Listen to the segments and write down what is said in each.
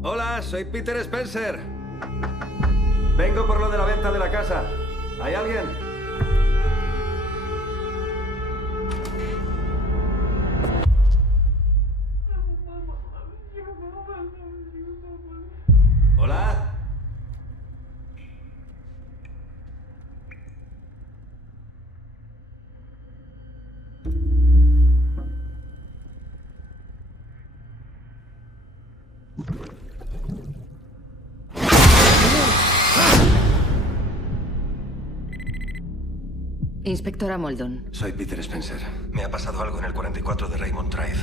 Hola, soy Peter Spencer. Vengo por lo de la venta de la casa. ¿Hay alguien? ¿Hola? Inspectora Moldon. Soy Peter Spencer. Me ha pasado algo en el 44 de Raymond Drive.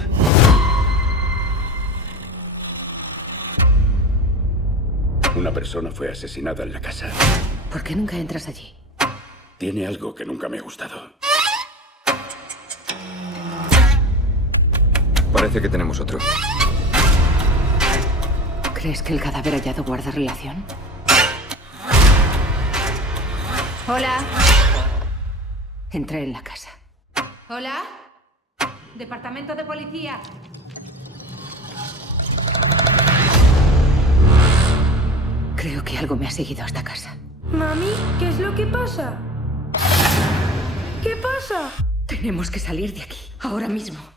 Una persona fue asesinada en la casa. ¿Por qué nunca entras allí? Tiene algo que nunca me ha gustado. Parece que tenemos otro. ¿Crees que el cadáver hallado guarda relación? Hola. Entré en la casa. Hola. Departamento de policía. Creo que algo me ha seguido hasta casa. Mami, ¿qué es lo que pasa? ¿Qué pasa? Tenemos que salir de aquí, ahora mismo.